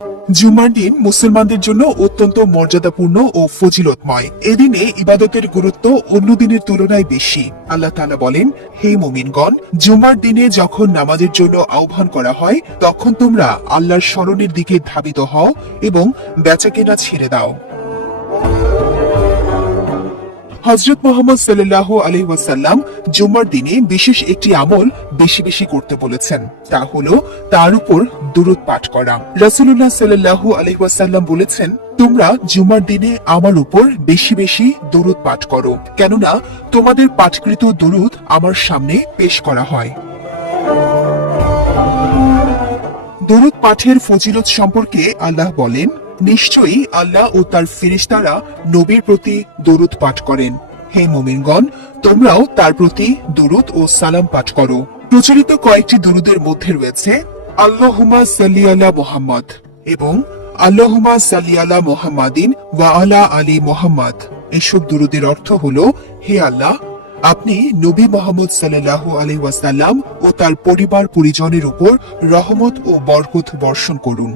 জুমার দিন মুসলমানদের জন্য অত্যন্ত মর্যাদাপূর্ণ ও ফজিলতময়। এদিনে ইবাদতের গুরুত্ব অন্য দিনের তুলনায় বেশি। আল্লাহ তাআলা বলেন, হে মুমিনগণ, জুমার দিনে যখন নামাজের জন্য আহ্বান করা হয় তখন তোমরা আল্লাহর স্মরণের দিকে ধাবিত হও এবং বেচাকেনা ছেড়ে দাও। হযরত মুহাম্মদ সাল্লাল্লাহু আলাইহি ওয়াসাল্লাম জুমার দিনে বিশেষ একটি আমল বেশি বেশি করতে বলেছেন, তা হলো তার উপর দুরূদ পাঠ করা। রাসূলুল্লাহ সাল্লাল্লাহু আলাইহি ওয়াসাল্লাম বলেছেন, তোমরা জুমার দিনে আমার উপর বেশি বেশি দুরূদ পাঠ করো, কেননা তোমাদের পাঠকৃত দুরূদ আমার সামনে পেশ করা হয়। দুরূদ পাঠের ফজিলত সম্পর্কে আল্লাহ বলেন, নিশ্চয়ই আল্লাহ ও তার ফেরেশতারা নবীর প্রতি দরুদ পাঠ করেন। হে মুমিনগণ, তোমরাও তার প্রতি দরুদ ও সালাম পাঠ করো। প্রচলিত কয়েকটি দরুদের মধ্যে রয়েছে আল্লাহুম্মা সাল্লি আলা মুহাম্মদ এবং আল্লাহুম্মা সাল্লি আলা মুহাম্মাদিন ওয়া আলা আলি মুহাম্মদ। এসব দরুদের অর্থ হলো, হে আল্লাহ, আপনি নবী মুহাম্মদ সাল্লাল্লাহু আলাইহি ওয়াসাল্লাম ও তার পরিবার পরিজনের উপর রহমত ও বরকত বর্ষণ করুন।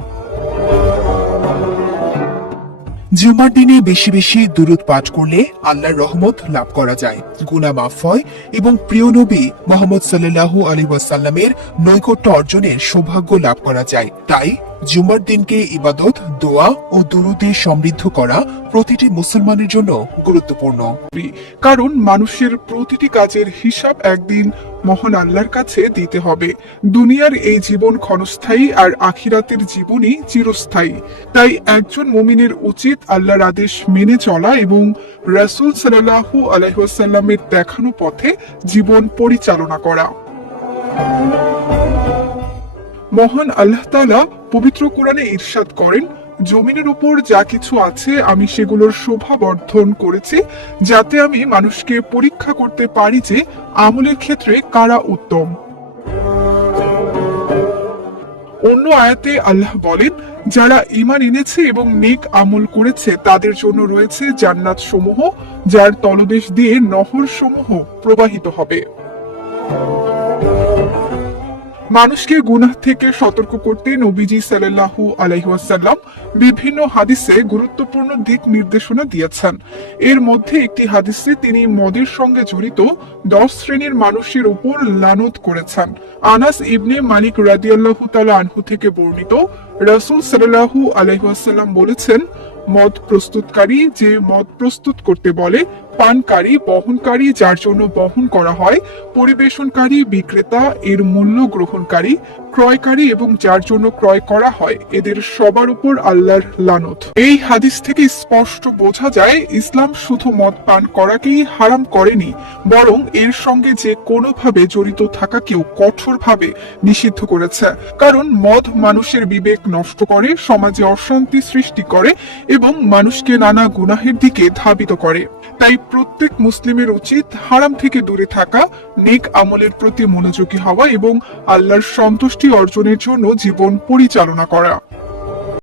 জুমার দিনে বেশি বেশি দুরূদ পাঠ করলে আল্লাহর রহমত লাভ করা যায়, গুনাহ মাফ হয় এবং প্রিয় নবী মুহাম্মদ সাল্লাল্লাহু আলাইহি ওয়াসাল্লামের নৈকট্য অর্জনের সৌভাগ্য লাভ করা যায়। তাই জুমার দিনকে ইবাদত, দোয়া ও দুরূদে সমৃদ্ধ করা প্রতিটি মুসলমানের জন্য গুরুত্বপূর্ণ। কারণ মানুষের প্রতিটি কাজের হিসাব একদিন মহান আল্লাহর কাছে দিতে হবে। দুনিয়ার এই জীবন ক্ষণস্থায়ী আর আখিরাতের জীবনই চিরস্থায়ী। তাই একজন মুমিনের উচিত আল্লাহর আদেশ মেনে চলা এবং রাসূল সাল্লাল্লাহু আলাইহি ওয়াসাল্লামের দেখানো পথে জীবন পরিচালনা করা। মহান আল্লাহ তাআলা পবিত্র কোরআনে ইরশাদ করেন, জমিনের উপর যা কিছু আছে আমি সেগুলোর শোভা বর্ধন করেছি, যাতে আমি মানুষকে পরীক্ষা করতে পারি যে আমলের ক্ষেত্রে কারা উত্তম। অন্য আয়াতে আল্লাহ বলেন, যারা ঈমান এনেছে এবং নেক আমল করেছে তাদের জন্য রয়েছে জান্নাত সমূহ, যার তলদেশ দিয়ে নহর সমূহ প্রবাহিত হবে। মানুষকে গুনাহ থেকে সতর্ক করতে নবীজি সাল্লাল্লাহু আলাইহি ওয়াসাল্লাম বিভিন্ন হাদিসে গুরুত্বপূর্ণ দিক নির্দেশনা দিয়েছেন। এর মধ্যে একটি হাদিসে তিনি মদের সঙ্গে জড়িত 10 শ্রেণীর মানুষের উপর লানত করেছেন। আনাস ইবনে মালিক রাদিয়াল্লাহু তাআলা আনহু থেকে বর্ণিত, রাসূল সাল্লাল্লাহু আলাইহি ওয়াসাল্লাম বলেছেন, মদ প্রস্তুতকারী যে মদ প্রস্তুত করতে বলে, পানকারী, বহনকারী যার জন্য বহন করা হয়, পরিবেশনকারী, বিক্রেতা, এর মূল্য গ্রহণকারী, ক্রয়কারী এবং যার জন্য ক্রয় করা হয়, এদের সবার উপর আল্লাহর লানত। এই হাদিস থেকে স্পষ্ট বোঝা যায়, ইসলাম শুধু মদ পান করাকেই হারাম করেনি, বরং এর সঙ্গে যে কোনোভাবে জড়িত থাকাকেও কঠোরভাবে নিষিদ্ধ করেছে। কারণ মদ মানুষের বিবেক নষ্ট করে, সমাজে অশান্তি সৃষ্টি করে এবং মানুষকে নানা গুনাহের দিকে ধাবিত করে। তাই প্রত্যেক মুসলিমের উচিত হারাম থেকে দূরে থাকা, নেক আমলের প্রতি মনোযোগী হওয়া এবং আল্লাহর সন্তুষ্টি অর্জনের জন্য জীবন পরিচালনা করা।